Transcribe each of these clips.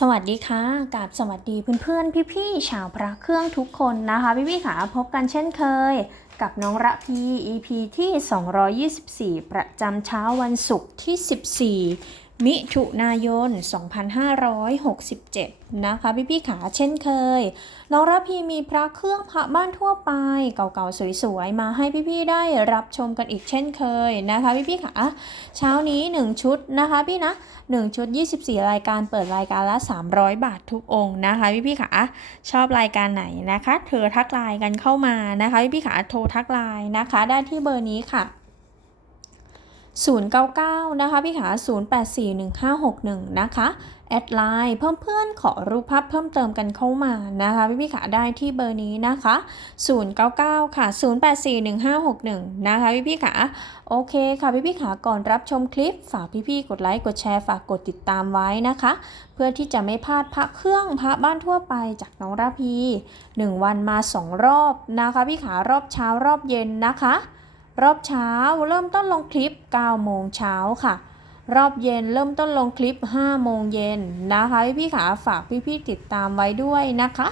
สวัสดีค่ะกับสวัสดีเพื่อนๆ พี่ๆ ชาวพระเครื่องทุกคนนะคะ พี่ๆค่ะพบกันเช่นเคย กับน้องระพี EP ที่ 224 ประจำเช้าวันศุกร์ที่ 14 มิถุนายน 2567 นะคะ พี่ๆขาเช่นเคย น้องระพีมีพระเครื่องพระบ้านทั่วไป เก่าๆ สวยๆ มาให้พี่ๆได้รับชมกันอีกเช่นเคยนะคะ พี่ๆขาเช้านี้ 1 ชุดนะคะพี่นะ 1 ชุด 24 รายการเปิดรายการละ 300 บาททุกองค์นะคะ พี่พี่ขาชอบรายการไหนนะคะ เธอทักไลน์กันเข้ามานะคะ พี่พี่ขาโทรทักไลน์นะคะ ได้ที่เบอร์นี้ค่ะ 099 นะคะพี่ขา 084151นะคะ แอดไลน์เพิ่มเพื่อนขอรูปภาพเพิ่มเติมกันเข้ามานะคะ พี่พี่ขาได้ที่เบอร์นี้นะคะ 099 ค่ะ 084151นะคะ พี่พี่ขาโอเคค่ะ พี่พี่ขาก่อนรับชมคลิป ฝากพี่ๆกดไลค์กดแชร์ฝากกดติดตามไว้นะคะ เพื่อที่จะไม่พลาดพระเครื่องพระบ้านทั่วไปจากน้องราพี 1 วันมา 2 รอบนะคะ พี่ขารอบเช้ารอบเย็นนะคะ รอบเช้าเริ่มต้นลงคลิป 9 โมงเช้าค่ะ รอบเย็นเริ่มต้นลงคลิป 5 โมงเย็นนะคะพี่พี่ขาฝากพี่ๆติดตามไว้ด้วยนะคะ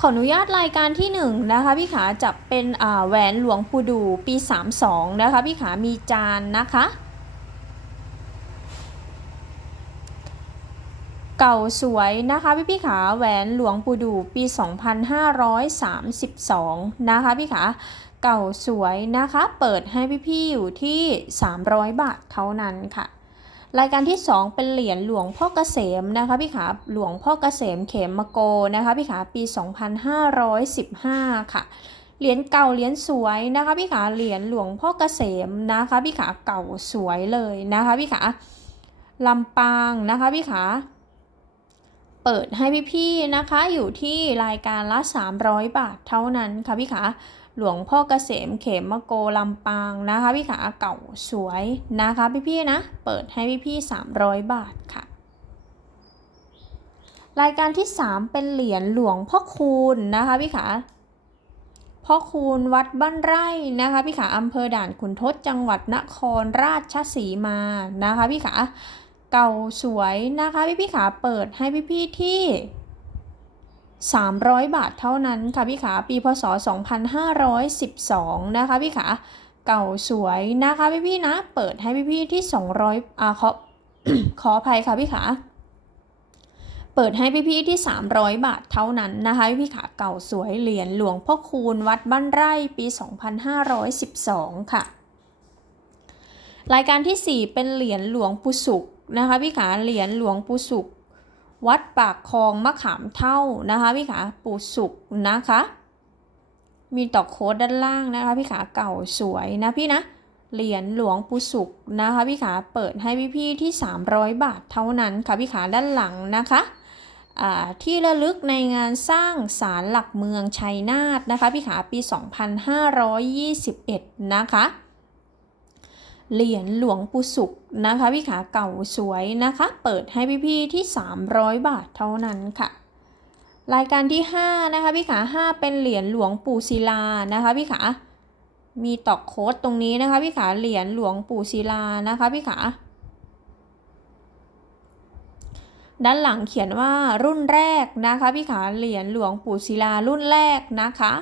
ขออนุญาตรายการที่ 1 นะคะพี่ขาจะเป็นแหวนหลวงปู่ดูปี 32 นะคะพี่ขามีจานนะคะเก่าสวยนะคะพี่พี่ขาแหวนหลวงปู่ดูปี 2532 นะคะพี่ขา เก่าสวยนะคะ เปิดให้พี่พี่ๆอยู่ที่ 300 บาทเท่านั้นค่ะ รายการที่ 2 เป็นเหรียญหลวงพ่อเกษมนะคะพี่ขาหลวงพ่อเกษมเขมโกนะคะพี่ขาปี 2515 ค่ะเหรียญเก่าเหรียญสวยนะคะพี่ขาเหรียญหลวงพ่อเกษมนะคะพี่ขาเก่าสวยเลยนะคะพี่ขาลำปางนะคะพี่ขาเปิดให้พี่ๆนะคะอยู่ที่รายการละ 300 บาทเท่านั้นค่ะพี่ขา หลวงพ่อเกษมเขมโกลำปางนะคะ พี่ขาเก่าสวยนะคะพี่ๆนะ เปิดให้พี่ๆ300 บาทค่ะ รายการที่ 3 เป็นเหรียญหลวงพ่อคูณนะคะพี่ขาพ่อคูณวัดบ้านไร่นะคะพี่ขาอำเภอด่านขุนทดจังหวัดนครราชสีมานะคะพี่ขาเก่าสวยนะคะพี่พี่ขาเปิดให้พี่พี่ที่ 300 บาทเท่านั้นค่ะพี่ขาปีพศ 2512 นะคะพี่ขาเก่าสวยนะคะพี่พี่นะ เปิดให้พี่พี่ที่ 200อ่าขอขออภัยค่ะพี่ขาเปิดให้พี่ๆที่ 300 บาทเท่านั้นนะคะพี่ขาเก่าสวยเหรียญหลวงพ่อคูณวัดบ้านไร่ปี 2512 ค่ะ รายการที่ 4 เป็นเหรียญหลวงปู่สุกนะคะพี่ขาเหรียญหลวงปู่สุก วัดปากคลองมะขามเท่านะคะพี่ขาปู่สุกนะคะ มีต่อโค้ดด้านล่างนะคะพี่ขาเก่าสวยนะพี่นะเหรียญหลวงปู่สุกนะคะพี่ขาเปิดให้พี่ๆที่ 300 บาทเท่านั้นค่ะพี่ขาด้านหลังนะคะที่ระลึกในงานสร้างศาลหลักเมืองชัยนาทนะคะพี่ขาปี 2521 นะคะ เหรียญหลวงปู่สุกนะคะพี่ขาเก่าสวยนะคะ เปิดให้พี่ๆที่ 300 บาทเท่านั้นค่ะ รายการที่ 5 นะคะพี่ขา5เป็นเหรียญหลวงปู่ศิลานะคะพี่ขามีตอกโค้ดตรงนี้นะคะพี่ขาเหรียญหลวงปู่ศิลานะคะพี่ขาด้านหลังเขียนว่ารุ่นแรกนะคะพี่ขาเหรียญหลวงปู่ศิลารุ่นแรกนะคะ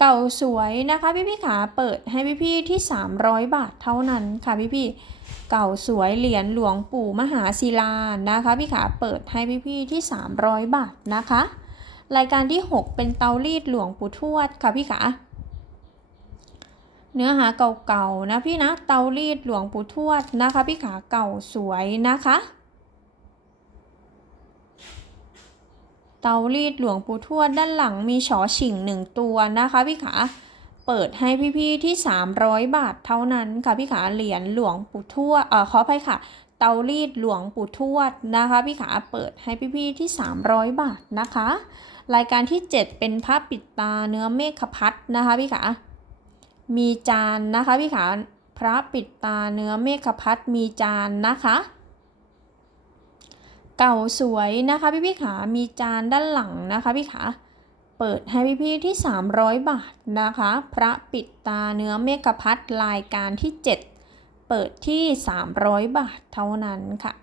เก่าสวยนะคะพี่พี่ขาเปิดให้พี่พี่ที่ 300 บาทเท่านั้นค่ะพี่พี่เก่าสวยเหรียญหลวงปู่มหาศิลานะคะพี่ขาเปิดให้พี่พี่ที่ 300 บาทนะคะ รายการที่ 6 เป็นเตารีดหลวงปู่ทวดค่ะพี่ขาเนื้อหาเก่าๆนะพี่นะเตารีดหลวงปู่ทวดนะคะพี่ขาเก่าสวยนะคะ เตารีดหลวงปู่ทวดด้านหลังมีฉอฉิงหนึ่งตัวนะคะพี่ขาเปิดให้พี่ๆที่ 300 บาทเท่านั้นค่ะพี่ขาเหรียญหลวงปู่ทวดเอ่อขออภัยค่ะ เตารีดหลวงปู่ทวดนะคะพี่ขาเปิดให้พี่ๆที่ 300 บาทนะคะ รายการที่ 7 เป็นผ้าปิดตาเนื้อเมฆพัดนะคะพี่ขามีจานนะคะพี่ขาพระปิดตาเนื้อเมฆพัดมีจานนะคะ เก่าสวยนะคะพี่พี่ขา มีจานด้านหลังนะคะพี่ขา เปิดให้พี่พี่ที่ 300 บาทนะคะ พระปิดตาเนื้อเมฆพัดรายการที่ 7 เปิดที่ 300 บาทเท่านั้นค่ะ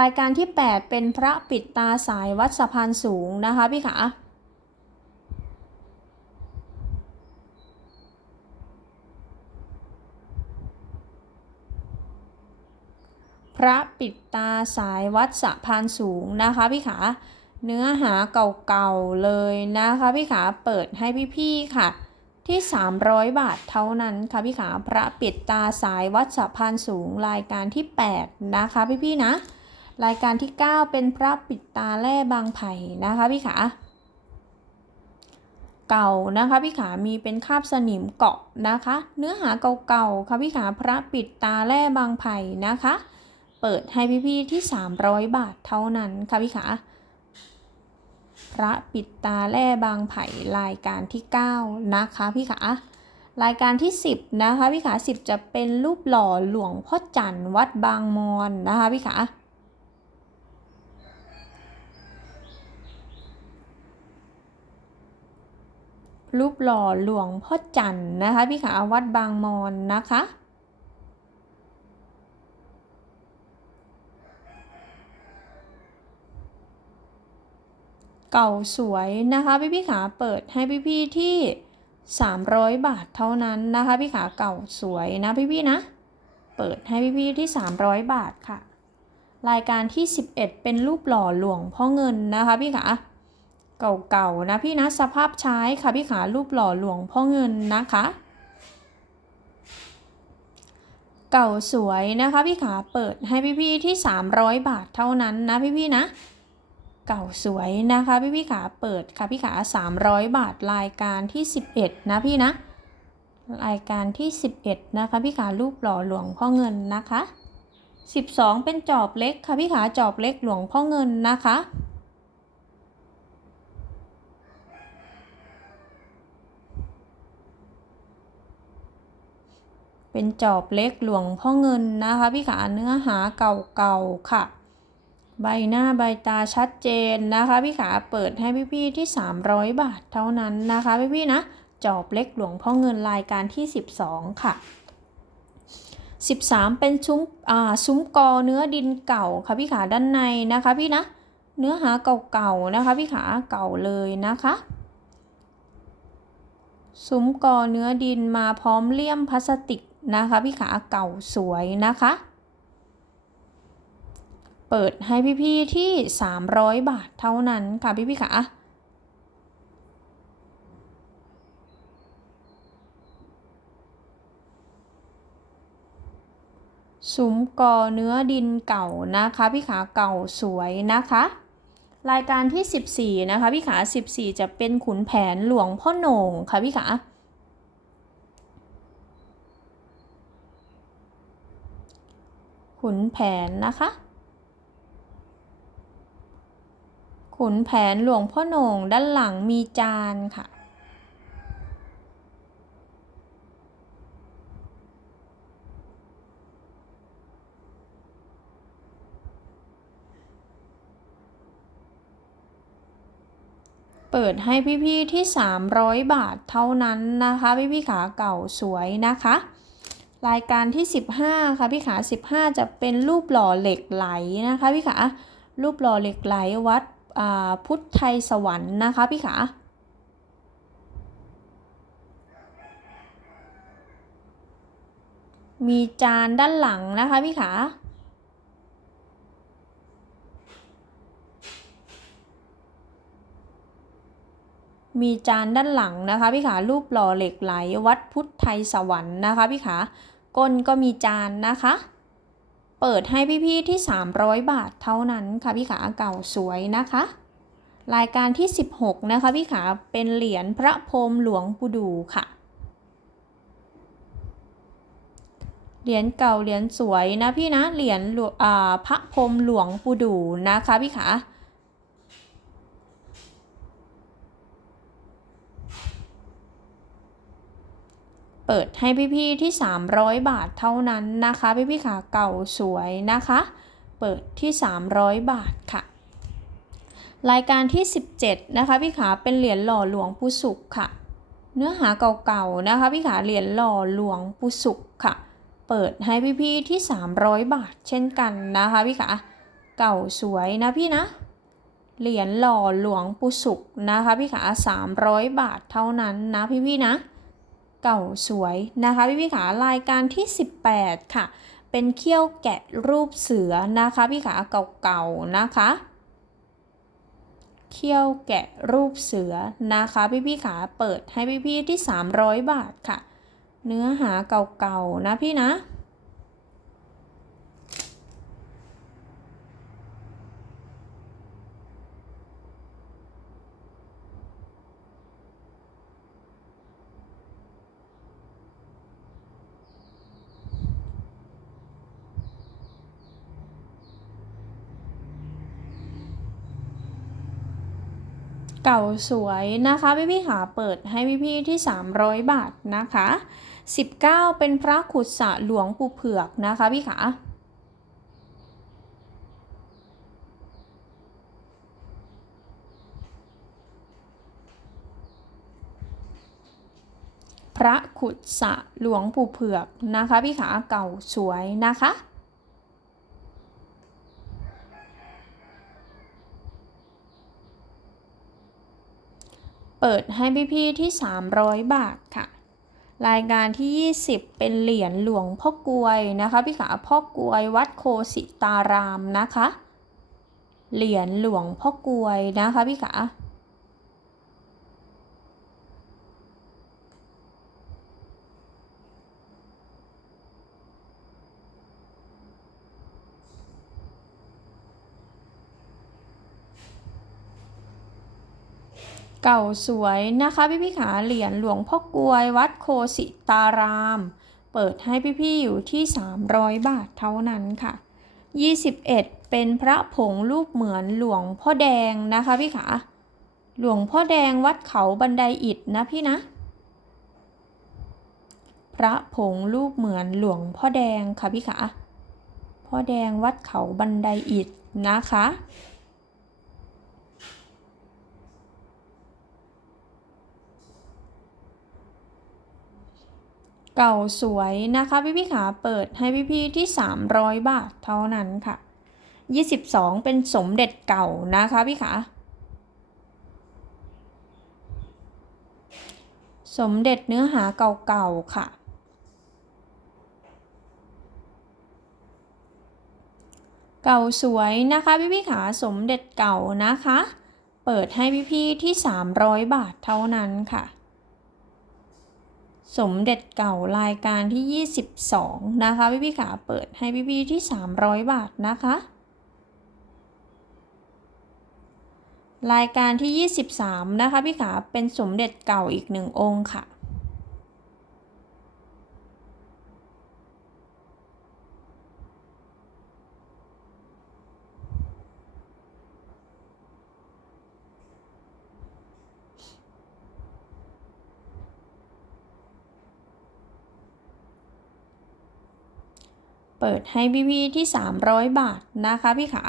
รายการที่ 8 เป็นพระปิดตาสายวัดสะพานสูงนะคะพี่ขา พระปิดตาสายวัดสะพานสูงนะคะพี่ขา เนื้อหาเก่าๆเลยนะคะพี่ขาเปิดให้พี่ๆค่ะ ที่ 300 บาทเท่านั้นค่ะพี่ขาพระปิดตาสายวัดสะพานสูงรายการที่ 8 นะคะพี่ๆนะ รายการที่ 9 เป็นพระปิดตาแร่บางไผ่นะคะพี่ขาเก่านะคะพี่ขามีเป็นคาบสนิมเกาะนะคะ เนื้อหาเก่าๆค่ะพี่ขาพระปิดตาแร่บางไผ่นะคะ เปิดให้พี่ๆที่ 300 บาทเท่านั้นค่ะพี่ขาพระปิดตาแร่บางไผ่รายการที่ 9 นะคะพี่ขารายการที่ 10 นะคะพี่ขา10 จะเป็นรูปหล่อหลวงพ่อจันทร์วัดบางมอนนะคะพี่ขารูปหล่อหลวงพ่อจันทร์นะคะพี่ขาวัดบางมอนนะคะ เก่าสวยนะคะพี่พี่ขาเปิดให้พี่พี่ที่ 300 บาทเท่านั้นนะคะพี่ขาเก่าสวยนะพี่พี่นะ เปิดให้พี่พี่ที่ 300 บาทค่ะ รายการที่ 11 เป็นรูปหล่อหลวงพ่อเงินนะคะพี่ขาเก่าๆนะพี่นะสภาพใช้ค่ะพี่ขารูปหล่อหลวงพ่อเงินนะคะเก่าสวยนะคะพี่ขาเปิดให้พี่พี่ที่ 300 บาทเท่านั้นนะพี่พี่นะ เก่าสวยนะคะ พี่พี่ขาเปิดค่ะพี่ขา300 บาทรายการที่ 11 นะพี่นะ รายการที่ 11 นะคะ พี่ขารูปหล่อหลวงพ่อเงินนะคะ 12 เป็นจอบเล็กค่ะพี่ขาจอบเล็กหลวงพ่อเงินนะคะเป็นจอบเล็กหลวงพ่อเงินนะคะ พี่ขาเนื้อหาเก่าๆค่ะ ใบหน้าใบตาชัดเจนนะคะพี่ขาเปิดให้พี่ๆที่ 300 บาทเท่านั้นนะคะพี่ๆนะจอบเล็กหลวงพ่อเงินรายการที่ 12 ค่ะ 13 เป็นซุ้มอ่าซุ้มกอเนื้อดินเก่าค่ะพี่ขาด้านในนะคะพี่นะเนื้อหาเก่าๆนะคะพี่ขาเก่าเลยนะคะซุ้มกอเนื้อดินมาพร้อมเลี่ยมพลาสติกนะคะพี่ขาเก่าสวยนะคะ ปิดให้พี่ๆที่ 300 บาทเท่านั้นค่ะพี่ๆค่ะซุ้มกอเนื้อดินเก่านะคะ พี่ขาเก่าสวยนะคะ รายการที่ 14 นะคะ พี่ขา 14 จะเป็นขุนแผนหลวงพ่อโหน่งค่ะพี่ขาขุนแผนนะคะ ขุนแผนหลวงพ่อโหน่งด้านหลังมีจานค่ะ เปิดให้พี่ๆที่ 300 บาทเท่านั้นนะคะ พี่ๆขาเก่าสวยนะคะ รายการที่ 15 ค่ะพี่ขา 15 จะเป็นรูปหล่อเหล็กไหลนะคะพี่ขารูปหล่อเหล็กไหลวัด พุทธไทยสวรรค์นะคะพี่ขามีจานด้านหลังนะคะพี่ขามีจานด้านหลังนะคะพี่ขารูปหล่อเหล็กไหลวัดพุทธไทยสวรรค์นะคะพี่ขาก้นก็มีจานนะคะ เปิดให้พี่ๆที่ 300 บาทเท่านั้นค่ะพี่ขาเก่าสวยนะคะ รายการที่ 16 นะคะพี่ขาเป็นเหรียญพระพรมหลวงปู่ดูค่ะ เหรียญเก่าเหรียญสวยนะพี่นะเหรียญพระพรมหลวงปู่ดูนะคะพี่ขา เปิดให้พี่ๆที่ 300 บาทเท่านั้นนะคะ พี่ๆขาเก่าสวยนะคะ เปิดที่ 300 บาทค่ะ รายการที่ 17 นะคะ พี่ขาเป็นเหรียญหล่อหลวงปู่สุขค่ะ เนื้อหาเก่าๆนะคะ พี่ขาเหรียญหล่อหลวงปุสุกค่ะ เปิดให้พี่ๆที่ 300 บาทเช่นกันนะคะพี่ขาเก่าสวยนะพี่นะเหรียญหล่อหลวงปุสุกนะคะพี่ขา300 บาทเท่านั้นนะพี่ๆนะ เก่าสวยนะคะพี่พี่ขารายการที่ 18 ค่ะ เป็นเขี้ยวแกะรูปเสือนะคะพี่ขาเก่าๆนะคะเขี้ยวแกะรูปเสือนะคะพี่พี่ขาเปิดให้พี่พี่ที่ 300 บาทค่ะ เนื้อหาเก่าๆนะพี่นะ เก่าสวยนะคะพี่พี่ขาเปิดให้พี่พี่ที่ 300 บาทนะคะ 19 เป็นพระขุดสระหลวงปู่เผือกนะคะพี่ขาพระขุดสระหลวงปู่เผือกนะคะพี่ขาเก่าสวยนะคะ เปิดให้พี่ๆที่ 300 บาทค่ะ รายการที่ 20 เป็นเหรียญหลวงพ่อกลวยนะคะพี่ขาพ่อกลวยวัดโคสิตารามนะคะ เหรียญหลวงพ่อกลวยนะคะพี่ขา เก่าสวยนะคะพี่พี่ขาเหรียญหลวงพ่อกลวยวัดโคสิตาราม เปิดให้พี่ๆอยู่ที่ 300 บาทเท่านั้นค่ะ 21 เป็นพระผงรูปเหมือนหลวงพ่อแดงนะคะพี่ขาหลวงพ่อแดงวัดเขาบันไดอิฐนะพี่นะ พระผงรูปเหมือนหลวงพ่อแดงค่ะพี่ขาพ่อแดงวัดเขาบันไดอิฐนะคะ เก่าสวยนะคะพี่พี่ขาเปิดให้พี่พี่ที่ 300 บาทเท่านั้นค่ะ 22 เป็นสมเด็จเก่านะคะพี่ขาสมเด็จเนื้อหาเก่าๆค่ะ เก่าสวยนะคะพี่พี่ขาสมเด็จเก่านะคะ เปิดให้พี่พี่ที่ 300 บาทเท่านั้นค่ะ สมเด็จเก่ารายการที่ 22 นะคะ พี่พี่ขาเปิดให้พี่พี่ที่ 300 บาทนะคะ รายการที่ 23 นะคะ พี่ขาเป็นสมเด็จเก่าอีกหนึ่งองค์ค่ะ เปิดให้พี่ๆที่ 300 บาทนะคะพี่ขา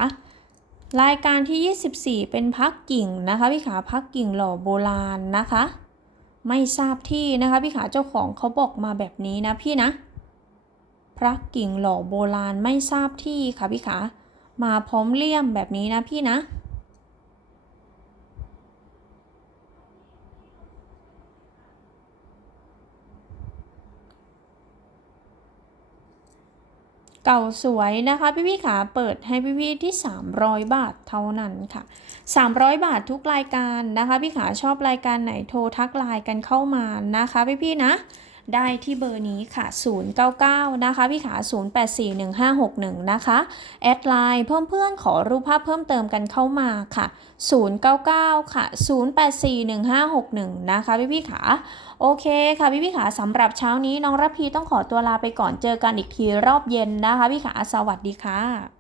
รายการที่ 24 เป็นพักกิ่งนะคะพี่ขาพักกิ่งหล่อโบราณนะคะ ไม่ทราบที่นะคะพี่ขาเจ้าของเขาบอกมาแบบนี้นะพี่นะพระกิ่งหล่อโบราณไม่ทราบที่ค่ะพี่ขามาพร้อมเลี่ยมแบบนี้นะพี่นะ เก่าสวยนะคะพี่พี่ขาเปิดให้พี่พี่ที่ 300 บาทเท่านั้นค่ะ 300 บาททุกรายการนะคะพี่ขาชอบรายการไหนโทรทักไลน์กันเข้ามานะคะพี่พี่นะ ได้ที่เบอร์นี้ค่ะ 099 นะคะ พี่ขา 084151 นะคะ แอดไลน์เพิ่มเพื่อนขอรูปภาพเพิ่มเติมกันเข้ามาค่ะ 099 ค่ะ 084151 นะคะ พี่พี่ขา โอเคค่ะพี่พี่ขาสำหรับเช้านี้น้องระพีต้องขอตัวลาไปก่อนเจอกันอีกทีรอบเย็นนะคะ พี่ขา สวัสดีค่ะ